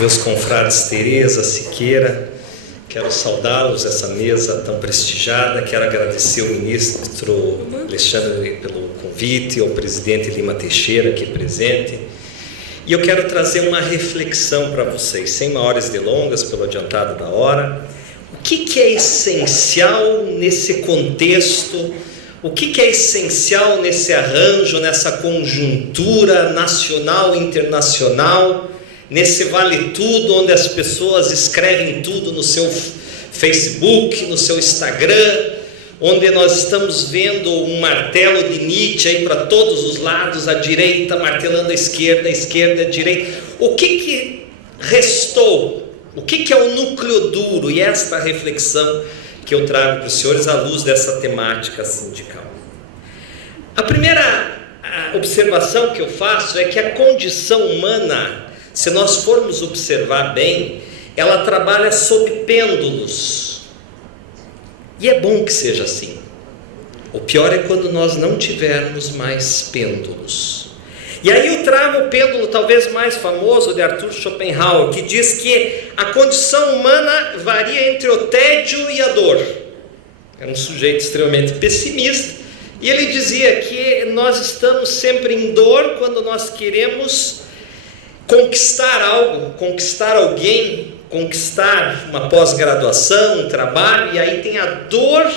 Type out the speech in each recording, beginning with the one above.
meus confrades Tereza, Siqueira, quero saudá-los essa mesa tão prestigiada, quero agradecer ao ministro Alexandre pelo convite, ao presidente Lima Teixeira aqui presente, e eu quero trazer uma reflexão para vocês, sem maiores delongas, pelo adiantado da hora. O que é essencial nesse contexto? O que é essencial nesse arranjo, nessa conjuntura nacional e internacional, nesse vale tudo, onde as pessoas escrevem tudo no seu Facebook, no seu Instagram, onde nós estamos vendo um martelo de Nietzsche aí para todos os lados, a direita martelando a esquerda a direita. O que restou? O que é o núcleo duro? E esta reflexão que eu trago para os senhores à luz dessa temática sindical. A primeira observação que eu faço é que a condição humana, se nós formos observar bem, ela trabalha sob pêndulos. E é bom que seja assim. O pior é quando nós não tivermos mais pêndulos. E aí eu trago o pêndulo talvez mais famoso de Arthur Schopenhauer, que diz que a condição humana varia entre o tédio e a dor. É um sujeito extremamente pessimista, e ele dizia que nós estamos sempre em dor quando nós queremos conquistar algo, conquistar alguém, conquistar uma pós-graduação, um trabalho, e aí tem a dor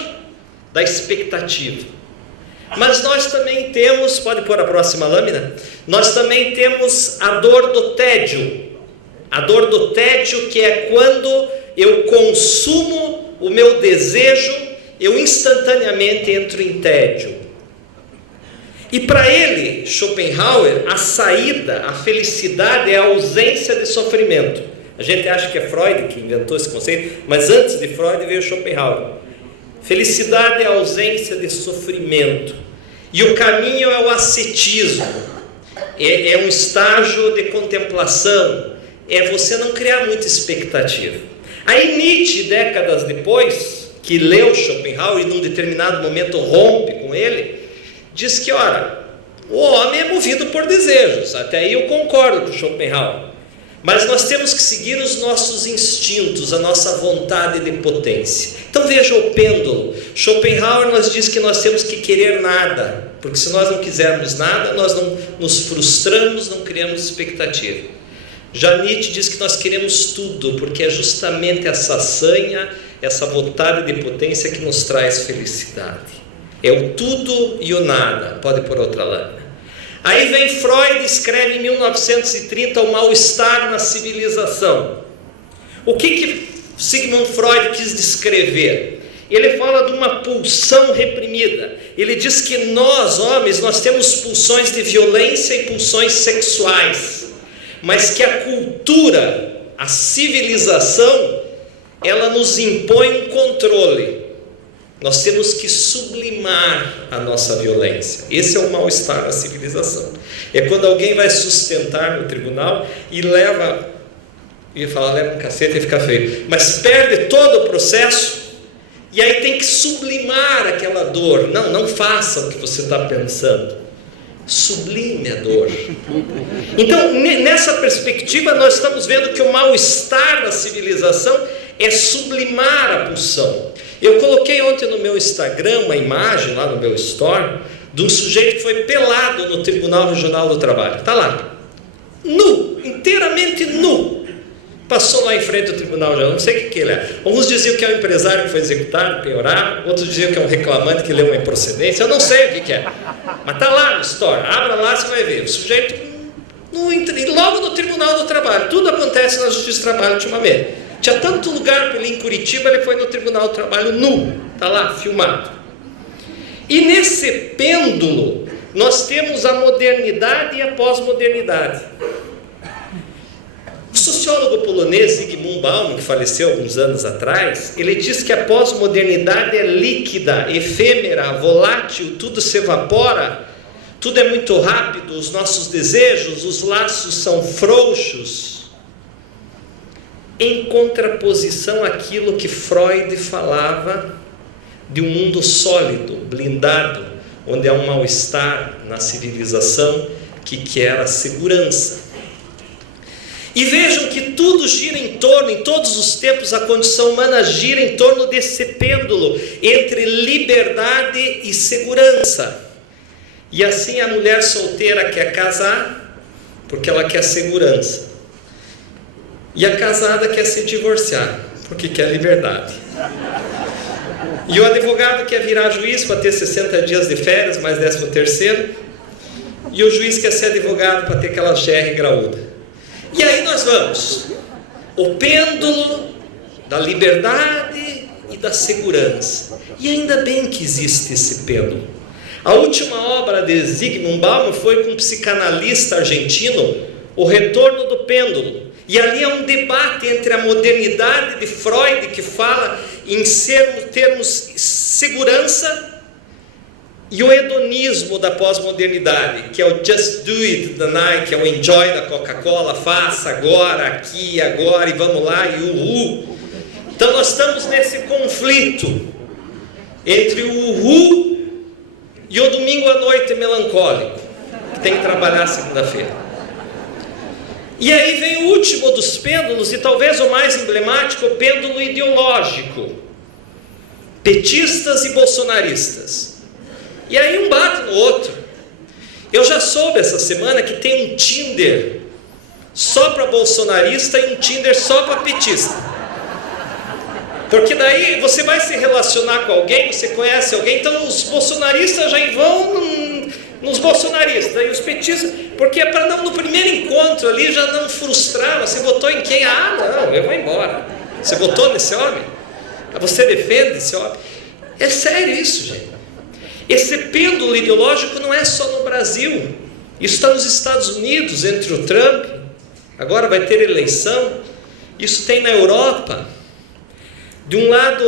da expectativa. Mas nós também temos, pode pôr a próxima lâmina, nós também temos a dor do tédio. A dor do tédio, que é quando eu consumo o meu desejo, eu instantaneamente entro em tédio. E para ele, Schopenhauer, a saída, a felicidade é a ausência de sofrimento. A gente acha que é Freud que inventou esse conceito, mas antes de Freud veio Schopenhauer. Felicidade é a ausência de sofrimento. E o caminho é o ascetismo. É um estágio de contemplação. É você não criar muita expectativa. Aí Nietzsche, décadas depois, que leu Schopenhauer e num determinado momento rompe com ele, diz que, ora, o homem é movido por desejos. Até aí eu concordo com Schopenhauer. Mas nós temos que seguir os nossos instintos, a nossa vontade de potência. Então veja o pêndulo. Schopenhauer nos diz que nós temos que querer nada, porque se nós não quisermos nada, nós não nos frustramos, não criamos expectativa. Já Nietzsche diz que nós queremos tudo, porque é justamente essa sanha, essa vontade de potência que nos traz felicidade. É o tudo e o nada. Pode pôr outra lâmina. Aí vem Freud e escreve em 1930 o mal-estar na civilização. O que Sigmund Freud quis descrever? Ele fala de uma pulsão reprimida. Ele diz que nós, homens, nós temos pulsões de violência e pulsões sexuais, mas que a cultura, a civilização, ela nos impõe um controle. Nós temos que sublimar a nossa violência. Esse é o mal-estar da civilização. É quando alguém vai sustentar no tribunal e leva um cacete e fica feio, mas perde todo o processo, e aí tem que sublimar aquela dor. Não faça o que você está pensando. Sublime a dor. Então, nessa perspectiva, nós estamos vendo que o mal-estar da civilização é sublimar a pulsão. Eu coloquei ontem no meu Instagram uma imagem, lá no meu story, de um sujeito que foi pelado no Tribunal Regional do Trabalho. Está lá, nu, inteiramente nu. Passou lá em frente ao Tribunal Regional, não sei o que ele é. Alguns diziam que é um empresário que foi executado, penhorado, outros diziam que é um reclamante que leu uma improcedência, eu não sei o que é. Mas está lá no story, abra lá, você vai ver. O sujeito, logo no Tribunal do Trabalho, tudo acontece na Justiça do Trabalho ultimamente. Tinha tanto lugar para ele em Curitiba, ele foi no Tribunal do Trabalho nu, está lá, filmado. E nesse pêndulo, nós temos a modernidade e a pós-modernidade. O sociólogo polonês Zygmunt Bauman, que faleceu alguns anos atrás, ele diz que a pós-modernidade é líquida, efêmera, volátil, tudo se evapora, tudo é muito rápido, os nossos desejos, os laços são frouxos. Em contraposição àquilo que Freud falava de um mundo sólido, blindado, onde há um mal-estar na civilização que quer a segurança. E vejam que tudo gira em torno, em todos os tempos, a condição humana gira em torno desse pêndulo entre liberdade e segurança. E assim a mulher solteira quer casar porque ela quer segurança. E a casada quer se divorciar porque quer liberdade. E o advogado quer virar juiz para ter 60 dias de férias, mais 13º. E o juiz quer ser advogado para ter aquela GR graúda. E aí nós vamos, o pêndulo da liberdade e da segurança. E ainda bem que existe esse pêndulo. A última obra de Zygmunt Bauman foi com um psicanalista argentino, O Retorno do Pêndulo. E ali há um debate entre a modernidade de Freud, que fala em termos segurança, e o hedonismo da pós-modernidade, que é o just do it da Nike, que é o enjoy da Coca-Cola, faça agora, aqui, agora, e vamos lá, e uhul. Então nós estamos nesse conflito entre o uhul e o domingo à noite melancólico, que tem que trabalhar segunda-feira. E aí vem o último dos pêndulos, e talvez o mais emblemático, o pêndulo ideológico. Petistas e bolsonaristas. E aí um bate no outro. Eu já soube essa semana que tem um Tinder só para bolsonarista e um Tinder só para petista. Porque daí você vai se relacionar com alguém, você conhece alguém, então os bolsonaristas já vão nos bolsonaristas, e os petistas, porque é para não, no primeiro encontro ali, já não frustrar. Você votou em quem? Ah, não, eu vou embora. Você votou nesse homem? Você defende esse homem? É sério isso, gente. Esse pêndulo ideológico não é só no Brasil. Isso está nos Estados Unidos, entre o Trump, agora vai ter eleição. Isso tem na Europa. De um lado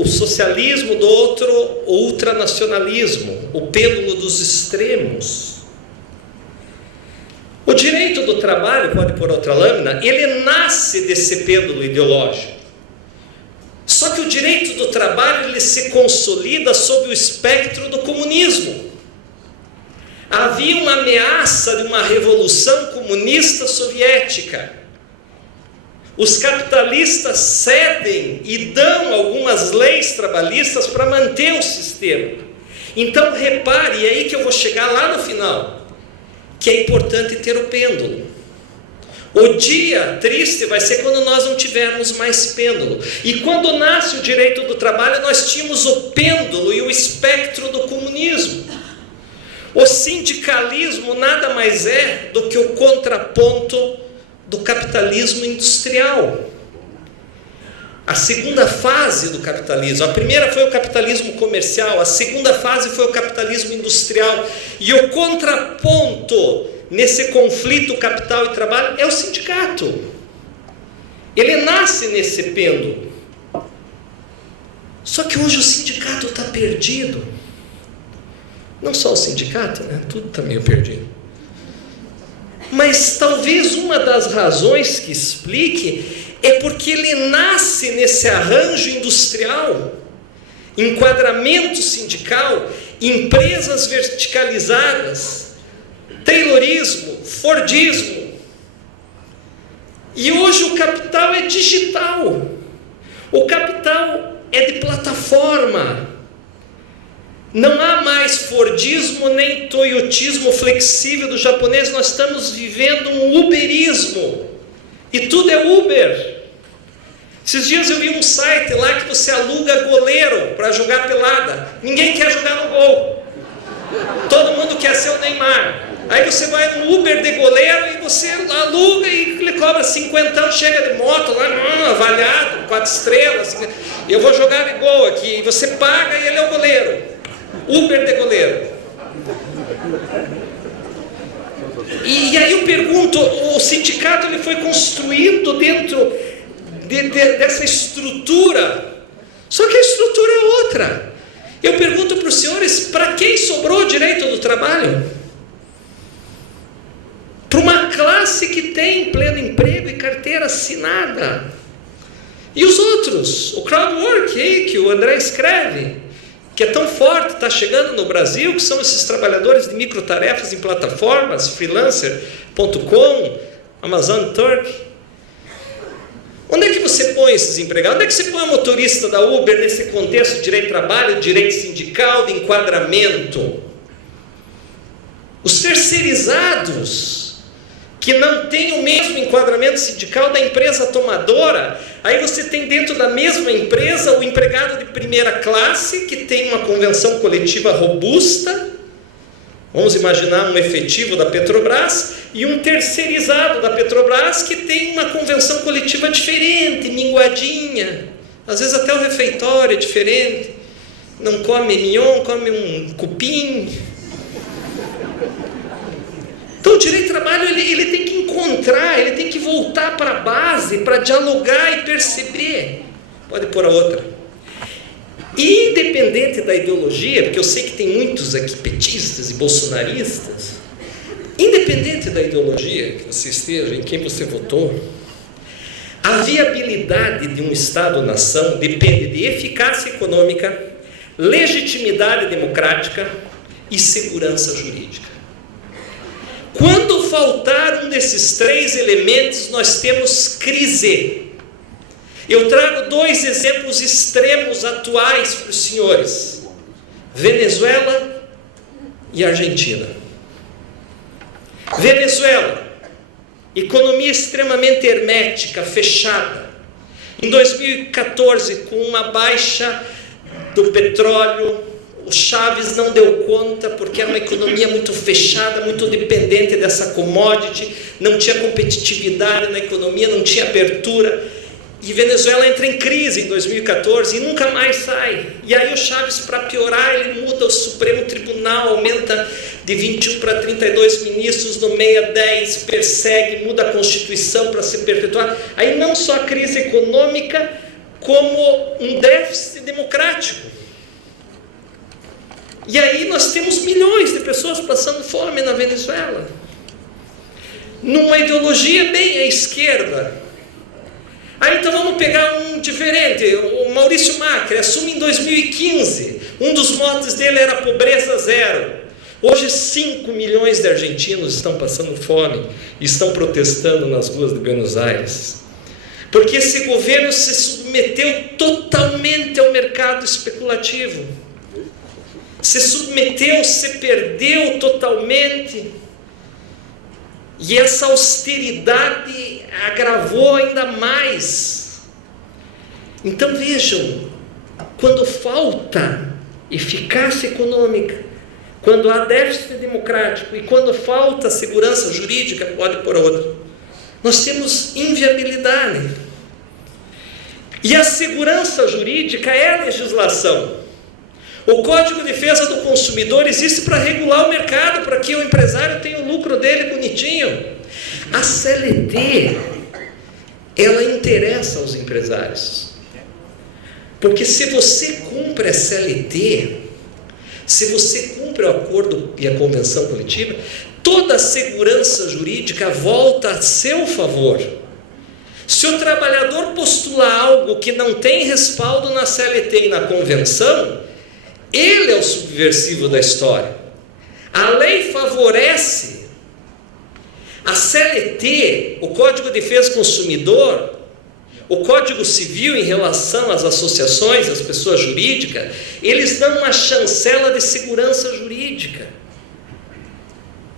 o socialismo, do outro o ultranacionalismo, o pêndulo dos extremos. O direito do trabalho, pode pôr outra lâmina, ele nasce desse pêndulo ideológico. Só que o direito do trabalho ele se consolida sob o espectro do comunismo. Havia uma ameaça de uma revolução comunista soviética. Os capitalistas cedem e dão algumas leis trabalhistas para manter o sistema. Então repare, e aí que eu vou chegar lá no final, que é importante ter o pêndulo. O dia triste vai ser quando nós não tivermos mais pêndulo. E quando nasce o direito do trabalho, nós tínhamos o pêndulo e o espectro do comunismo. O sindicalismo nada mais é do que o contraponto do capitalismo industrial. A segunda fase do capitalismo, a primeira foi o capitalismo comercial, a segunda fase foi o capitalismo industrial, e o contraponto nesse conflito capital e trabalho é o sindicato. Ele nasce nesse pêndulo. Só que hoje o sindicato está perdido. Não só o sindicato, né? Tudo está meio perdido. Mas talvez uma das razões que explique é porque ele nasce nesse arranjo industrial, enquadramento sindical, empresas verticalizadas, taylorismo, fordismo. E hoje o capital é digital, o capital é de plataforma. Não há mais fordismo nem toyotismo flexível do japonês. Nós estamos vivendo um uberismo. E tudo é Uber. Esses dias eu vi um site lá que você aluga goleiro para jogar pelada. Ninguém quer jogar no gol. Todo mundo quer ser o Neymar. Aí você vai no Uber de goleiro e você aluga e ele cobra 50, chega de moto lá, avaliado, 4 estrelas. Eu vou jogar de gol aqui. E você paga e ele é o goleiro. Uber de goleiro. E aí eu pergunto, o sindicato ele foi construído dentro dessa estrutura, só que a estrutura é outra. Eu pergunto para os senhores, para quem sobrou o direito do trabalho? Para uma classe que tem pleno emprego e carteira assinada. E os outros? O crowdwork aí que o André escreve, que é tão forte, está chegando no Brasil, que são esses trabalhadores de microtarefas em plataformas, freelancer.com, Amazon Turk. Onde é que você põe esses empregados? Onde é que você põe o motorista da Uber nesse contexto de direito de trabalho, direito sindical, de enquadramento? Os terceirizados, que não têm o mesmo enquadramento sindical da empresa tomadora. Aí você tem dentro da mesma empresa o empregado de primeira classe, que tem uma convenção coletiva robusta, vamos imaginar um efetivo da Petrobras, e um terceirizado da Petrobras que tem uma convenção coletiva diferente, minguadinha, às vezes até o refeitório é diferente, não come mignon, come um cupim. Então o direito de trabalho ele tem que encontrar, ele tem que voltar para a base, para dialogar e perceber. Pode pôr a outra. Independente da ideologia, porque eu sei que tem muitos aqui petistas e bolsonaristas, independente da ideologia que você esteja, em quem você votou, a viabilidade de um Estado-nação depende de eficácia econômica, legitimidade democrática e segurança jurídica. Quando faltar um desses três elementos, nós temos crise. Eu trago dois exemplos extremos atuais para os senhores: Venezuela e Argentina. Venezuela, economia extremamente hermética, fechada. Em 2014, com uma baixa do petróleo, o Chávez não deu conta, porque era uma economia muito fechada, muito dependente dessa commodity, não tinha competitividade na economia, não tinha abertura. E Venezuela entra em crise em 2014 e nunca mais sai. E aí o Chávez, para piorar, ele muda o Supremo Tribunal, aumenta de 21 para 32 ministros, nomeia 10, persegue, muda a Constituição para se perpetuar. Aí não só a crise econômica, como um déficit democrático. E aí nós temos milhões de pessoas passando fome na Venezuela. Numa ideologia bem à esquerda. Aí então vamos pegar um diferente, o Maurício Macri assume em 2015, um dos motes dele era pobreza zero. Hoje 5 milhões de argentinos estão passando fome e estão protestando nas ruas de Buenos Aires, porque esse governo se submeteu totalmente ao mercado especulativo, se submeteu, se perdeu totalmente. E essa austeridade agravou ainda mais. Então vejam, quando falta eficácia econômica, quando há déficit democrático e quando falta segurança jurídica, pode pôr outra, nós temos inviabilidade. E a segurança jurídica é a legislação. O Código de Defesa do Consumidor existe para regular o mercado, para que o empresário tenha o lucro dele bonitinho. A CLT, ela interessa aos empresários. Porque se você cumpre a CLT, se você cumpre o acordo e a convenção coletiva, toda a segurança jurídica volta a seu favor. Se o trabalhador postular algo que não tem respaldo na CLT e na convenção, ele é o subversivo da história. A lei favorece. A CLT, o Código de Defesa do Consumidor, o Código Civil em relação às associações, às pessoas jurídicas, eles dão uma chancela de segurança jurídica.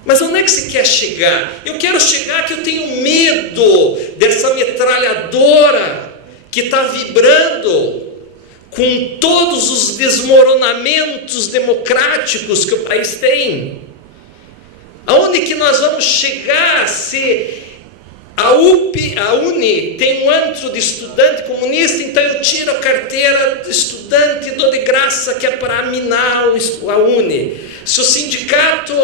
Mas onde é que se quer chegar? Eu quero chegar que eu tenho medo dessa metralhadora que está vibrando com todos os desmoronamentos democráticos que o país tem. Aonde que nós vamos chegar se a UNE tem um antro de estudante comunista, então eu tiro a carteira de estudante e dou de graça, que é para minar a UNE. Se o sindicato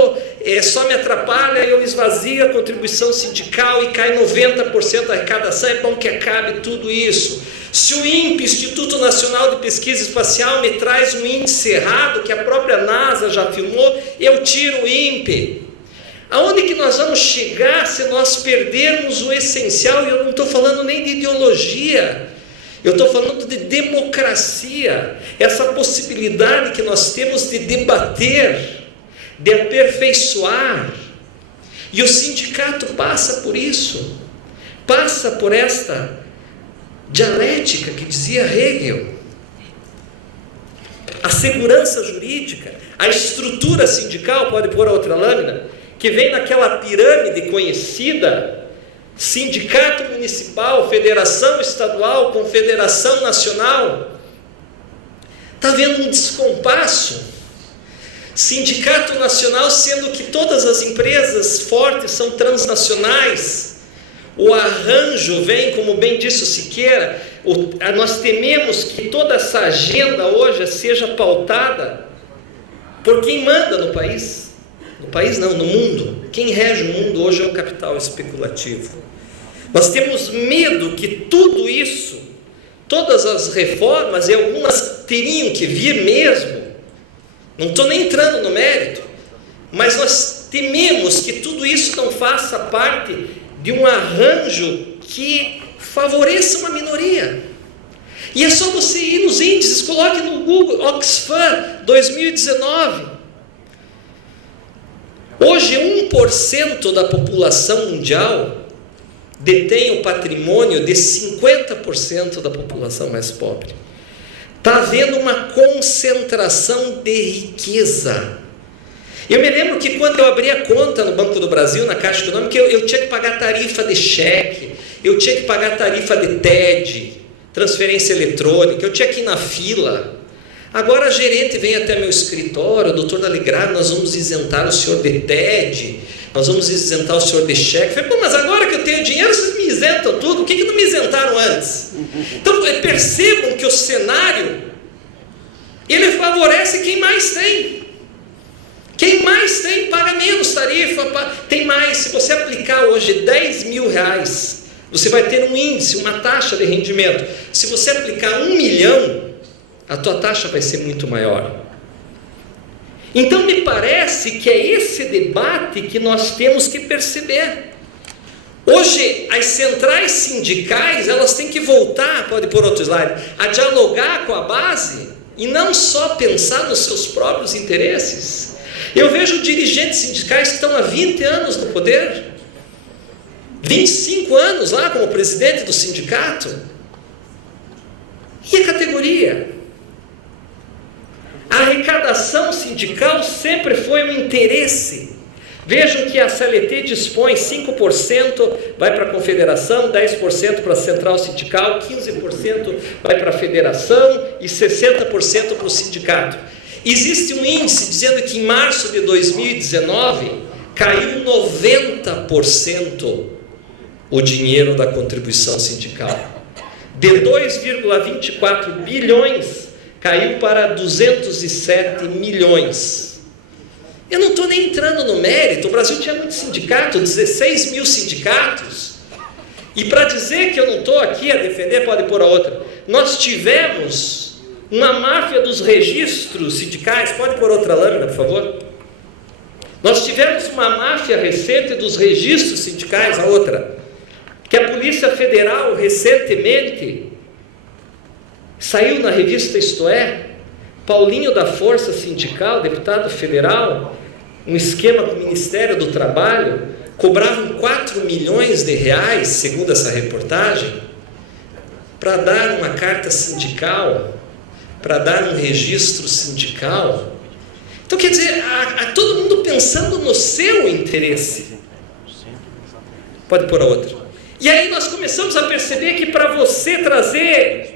só me atrapalha, eu esvazio a contribuição sindical e cai 90% da arrecadação, é bom que acabe tudo isso. Se o INPE, Instituto Nacional de Pesquisa Espacial, me traz um índice errado, que a própria NASA já afirmou, eu tiro o INPE. Aonde que nós vamos chegar se nós perdermos o essencial? E eu não estou falando nem de ideologia, eu estou falando de democracia, essa possibilidade que nós temos de debater, de aperfeiçoar. E o sindicato passa por isso, passa por esta dialética que dizia Hegel. A segurança jurídica, a estrutura sindical, pode pôr a outra lâmina, que vem naquela pirâmide conhecida, sindicato municipal, federação estadual, confederação nacional. Está havendo um descompasso. Sindicato nacional, sendo que todas as empresas fortes são transnacionais. O arranjo vem, como bem disse o Siqueira, nós tememos que toda essa agenda hoje seja pautada por quem manda no país. No país não, no mundo. Quem rege o mundo hoje é o capital especulativo. Nós temos medo que tudo isso, todas as reformas, e algumas teriam que vir mesmo, não estou nem entrando no mérito, mas nós tememos que tudo isso não faça parte de um arranjo que favoreça uma minoria. E é só você ir nos índices, coloque no Google, Oxfam 2019. Hoje 1% da população mundial detém o patrimônio de 50% da população mais pobre. Está havendo uma concentração de riqueza. Eu me lembro que quando eu abri a conta no Banco do Brasil, na Caixa Econômica, eu tinha que pagar tarifa de cheque, eu tinha que pagar tarifa de TED, transferência eletrônica, eu tinha que ir na fila. Agora a gerente vem até meu escritório, doutor Naligrado, nós vamos isentar o senhor de TED, nós vamos isentar o senhor de cheque. Eu falei, pô, mas agora que eu tenho dinheiro, vocês me isentam tudo, por que não me isentaram antes? Então percebam que o cenário, ele favorece quem mais tem. Quem mais tem, paga menos tarifa, tem mais. Se você aplicar hoje 10 mil reais, você vai ter um índice, uma taxa de rendimento. Se você aplicar 1 milhão, a tua taxa vai ser muito maior. Então me parece que é esse debate que nós temos que perceber. Hoje as centrais sindicais, elas têm que voltar, pode pôr outro slide, a dialogar com a base e não só pensar nos seus próprios interesses. Eu vejo dirigentes sindicais que estão há 20 anos no poder, 25 anos lá como presidente do sindicato. E a categoria? A arrecadação sindical sempre foi um interesse. Vejam que a CLT dispõe 5% vai para a confederação, 10% para a central sindical, 15% vai para a federação e 60% para o sindicato. Existe um índice dizendo que em março de 2019 caiu 90% o dinheiro da contribuição sindical. De 2,24 bilhões caiu para 207 milhões. Eu não estou nem entrando no mérito. O Brasil tinha muito sindicato, 16 mil sindicatos. E para dizer que eu não estou aqui a defender, pode pôr a outra. Nós tivemos uma máfia dos registros sindicais. Pode pôr outra lâmina, por favor. Nós tivemos uma máfia recente dos registros sindicais, a outra. Que a Polícia Federal recentemente saiu na revista Isto É, Paulinho da Força Sindical, deputado federal, um esquema com o Ministério do Trabalho, cobravam 4 milhões de reais, segundo essa reportagem, para dar uma carta sindical, para dar um registro sindical. Então, quer dizer, todo mundo pensando no seu interesse. Pode pôr a outra. E aí nós começamos a perceber que para você trazer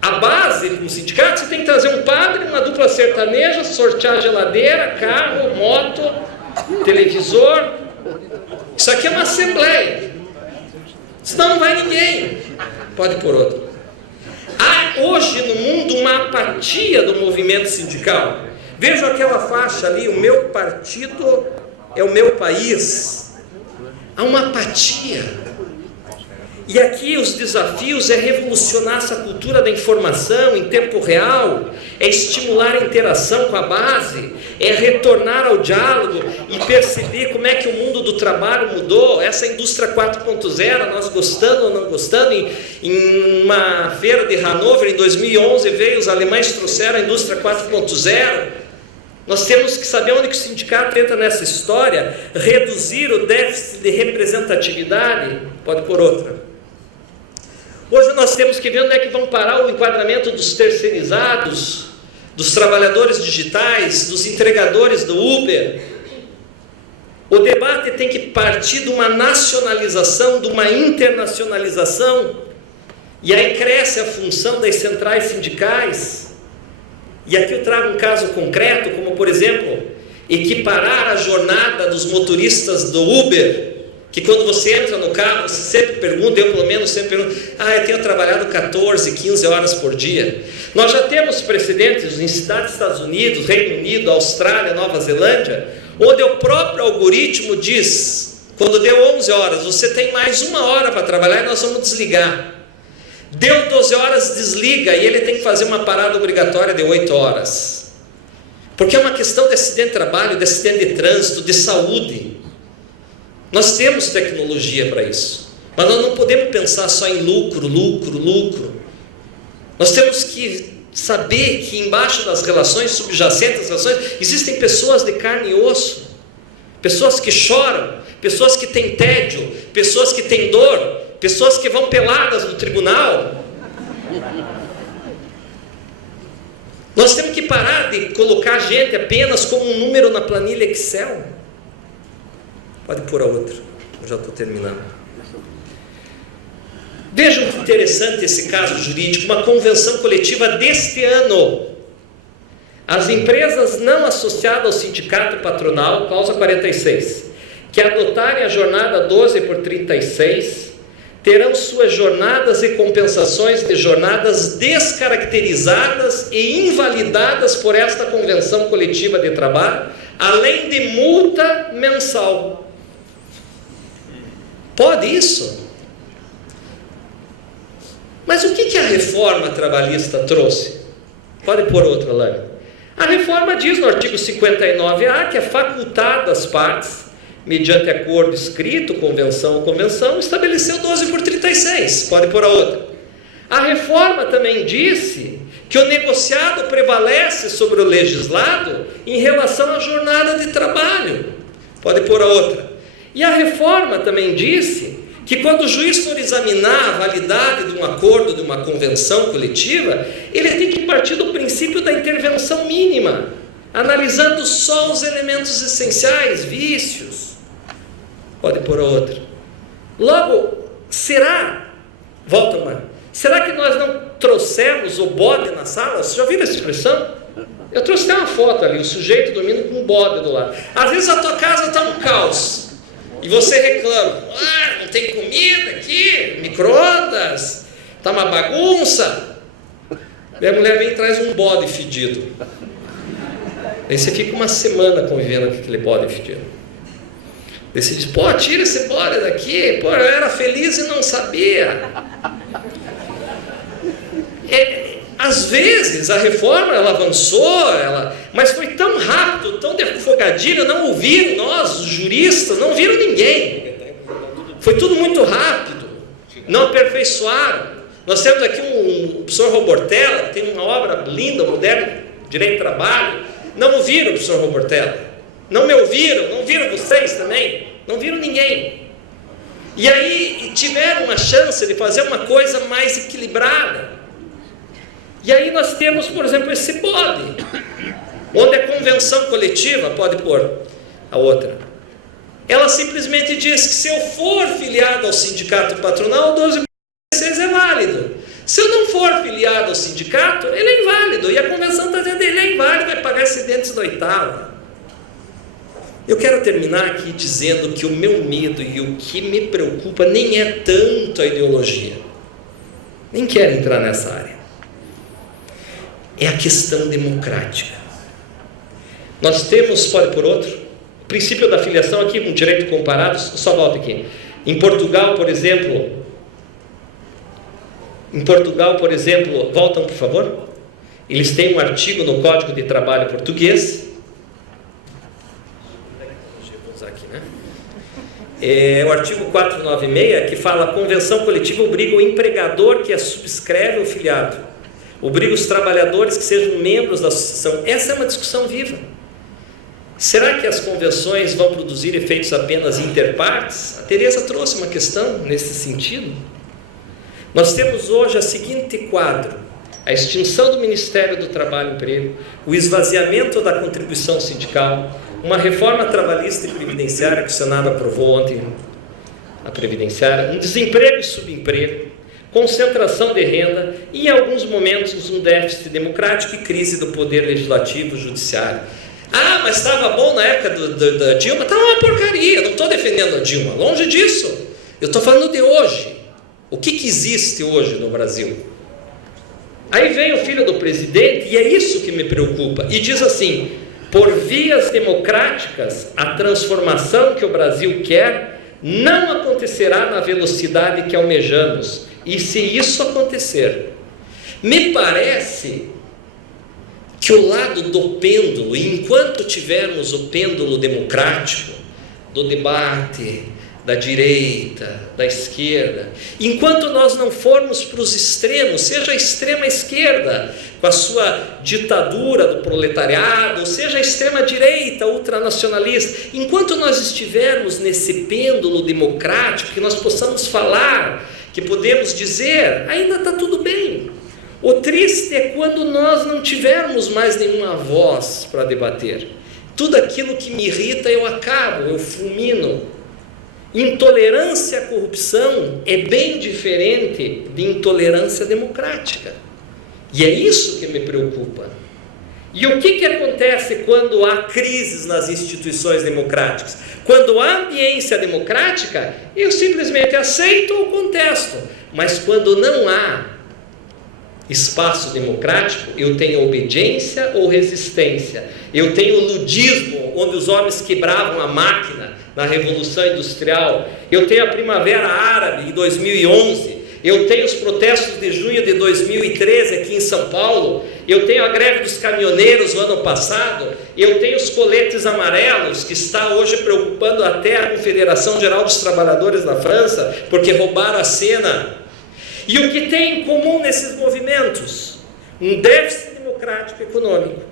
a base do sindicato, você tem que trazer um padre, uma dupla sertaneja, sortear geladeira, carro, moto, televisor. Isso aqui é uma assembleia. Senão não vai ninguém. Pode pôr outro. Há hoje no mundo uma apatia do movimento sindical. Veja aquela faixa ali, o meu partido é o meu país. Há uma apatia. E aqui os desafios é revolucionar essa cultura da informação em tempo real, é estimular a interação com a base, é retornar ao diálogo e perceber como é que o mundo do trabalho mudou. Essa indústria 4.0, nós gostando ou não gostando, em uma feira de Hannover em 2011 veio, os alemães trouxeram a indústria 4.0, Nós temos que saber onde que o sindicato entra nessa história, reduzir o déficit de representatividade, pode por outra. Hoje nós temos que ver onde é que vão parar o enquadramento dos terceirizados, dos trabalhadores digitais, dos entregadores do Uber. O debate tem que partir de uma nacionalização, de uma internacionalização, e aí cresce a função das centrais sindicais. E aqui eu trago um caso concreto, como por exemplo, equiparar a jornada dos motoristas do Uber, que quando você entra no carro, você sempre pergunta, eu pelo menos sempre pergunto, eu tenho trabalhado 14, 15 horas por dia. Nós já temos precedentes em cidades dos Estados Unidos, Reino Unido, Austrália, Nova Zelândia, onde o próprio algoritmo diz, quando deu 11 horas, você tem mais 1 hora para trabalhar e nós vamos desligar. Deu 12 horas, desliga, e ele tem que fazer uma parada obrigatória de 8 horas. Porque é uma questão de acidente de trabalho, de acidente de trânsito, de saúde. Nós temos tecnologia para isso. Mas nós não podemos pensar só em lucro, lucro, lucro. Nós temos que saber que embaixo das relações subjacentes às relações, existem pessoas de carne e osso. Pessoas que choram, pessoas que têm tédio, pessoas que têm dor, pessoas que vão peladas no tribunal. Nós temos que parar de colocar gente apenas como um número na planilha Excel. Pode pôr a outra, eu já estou terminando. Vejam que interessante esse caso jurídico, uma convenção coletiva deste ano. As empresas não associadas ao sindicato patronal, cláusula 46, que adotarem a jornada 12/36, terão suas jornadas e compensações de jornadas descaracterizadas e invalidadas por esta convenção coletiva de trabalho, além de multa mensal. Pode isso? Mas o que a reforma trabalhista trouxe? Pode pôr outra, Lani. A reforma diz no artigo 59A que é facultado às partes, mediante acordo escrito, convenção ou convenção, estabeleceu 12/36. Pode pôr a outra. A reforma também disse que o negociado prevalece sobre o legislado em relação à jornada de trabalho. Pode pôr a outra. E a reforma também disse que quando o juiz for examinar a validade de um acordo, de uma convenção coletiva, ele tem que partir do princípio da intervenção mínima, analisando só os elementos essenciais, vícios. Pode pôr a outra. Logo, será que nós não trouxemos o bode na sala? Vocês já viram essa expressão? Eu trouxe até uma foto ali, o sujeito dormindo com um bode do lado. Às vezes a tua casa está um caos e você reclama, não tem comida aqui, micro-ondas, está uma bagunça. E a mulher vem e traz um bode fedido. Aí você fica uma semana convivendo com aquele bode fedido. Aí você diz, tira esse bode daqui, eu era feliz e não sabia. Às vezes a reforma ela avançou, mas foi tão rápido, tão defogadilho, não ouviram nós, os juristas, não viram ninguém. Foi tudo muito rápido, não aperfeiçoaram. Nós temos aqui o professor Robortella, que tem uma obra linda, moderna, Direito do Trabalho. Não ouviram o professor Robortella, não me ouviram, não viram vocês também, não viram ninguém. E aí tiveram uma chance de fazer uma coisa mais equilibrada. E aí nós temos, por exemplo, esse bode, onde a convenção coletiva, pode pôr a outra, ela simplesmente diz que se eu for filiado ao sindicato patronal, o 12/36 é válido. Se eu não for filiado ao sindicato, ele é inválido. E a convenção está dizendo que ele é inválido, vai pagar excedentes da 8ª. Eu quero terminar aqui dizendo que o meu medo e o que me preocupa nem é tanto a ideologia. Nem quero entrar nessa área. É a questão democrática. Nós temos, pode por outro, o princípio da filiação aqui, com direito comparado, só volta aqui. Em Portugal, por exemplo, voltam por favor, eles têm um artigo no Código de Trabalho português, vou usar aqui, né? É o artigo 496, que fala: a convenção coletiva obriga o empregador que a subscreve ao filiado, obriga os trabalhadores que sejam membros da associação. Essa é uma discussão viva. Será que as convenções vão produzir efeitos apenas interpartes? A Teresa trouxe uma questão nesse sentido. Nós temos hoje o seguinte quadro: a extinção do Ministério do Trabalho e Emprego, o esvaziamento da contribuição sindical, uma reforma trabalhista e previdenciária que o Senado aprovou ontem, a previdenciária, um desemprego e subemprego, concentração de renda e, em alguns momentos, um déficit democrático e crise do poder legislativo e judiciário. Ah, mas estava bom na época da Dilma? Estava uma porcaria, não estou defendendo a Dilma, longe disso. Eu estou falando de hoje. O que existe hoje no Brasil? Aí vem o filho do presidente, e é isso que me preocupa, e diz assim: por vias democráticas, a transformação que o Brasil quer não acontecerá na velocidade que almejamos, e se isso acontecer, me parece que o lado do pêndulo, e enquanto tivermos o pêndulo democrático, do debate, da direita, da esquerda, enquanto nós não formos para os extremos, seja a extrema esquerda, com a sua ditadura do proletariado, seja a extrema direita, ultranacionalista, enquanto nós estivermos nesse pêndulo democrático, que nós possamos falar, que podemos dizer, ainda está tudo bem. O triste é quando nós não tivermos mais nenhuma voz para debater. Tudo aquilo que me irrita eu acabo, eu fulmino. Intolerância à corrupção é bem diferente de intolerância democrática. E é isso que me preocupa. E o que acontece quando há crises nas instituições democráticas? Quando há ambiência democrática, eu simplesmente aceito ou contesto. Mas quando não há espaço democrático, eu tenho obediência ou resistência. Eu tenho ludismo, onde os homens quebravam a máquina na Revolução Industrial. Eu tenho a Primavera Árabe em 2011. Eu tenho os protestos de junho de 2013 aqui em São Paulo. Eu tenho a greve dos caminhoneiros no ano passado. Eu tenho os coletes amarelos, que está hoje preocupando até a Confederação Geral dos Trabalhadores da França, porque roubaram a cena. E o que tem em comum nesses movimentos? Um déficit democrático econômico.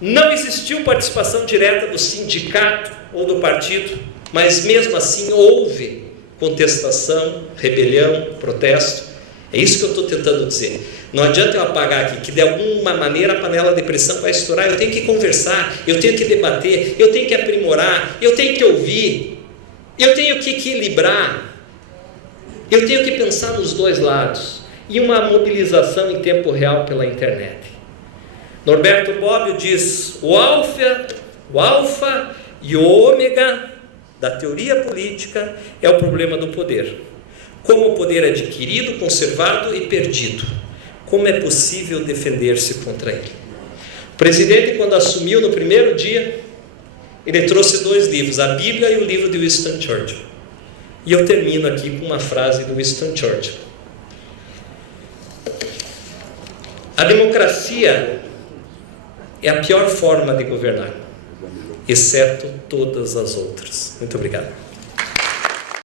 Não existiu participação direta do sindicato ou do partido, mas mesmo assim houve contestação, rebelião, protesto. É isso que eu estou tentando dizer. Não adianta eu apagar aqui, que de alguma maneira a panela de pressão vai estourar. Eu tenho que conversar, eu tenho que debater, eu tenho que aprimorar, eu tenho que ouvir, eu tenho que equilibrar. Eu tenho que pensar nos dois lados, e uma mobilização em tempo real pela internet. Norberto Bobbio diz: o alfa e o ômega da teoria política é o problema do poder. Como o poder é adquirido, conservado e perdido. Como é possível defender-se contra ele? O presidente, quando assumiu no primeiro dia, ele trouxe 2 livros, a Bíblia e o livro de Winston Churchill. E eu termino aqui com uma frase do Winston Churchill: a democracia é a pior forma de governar, exceto todas as outras. Muito obrigado.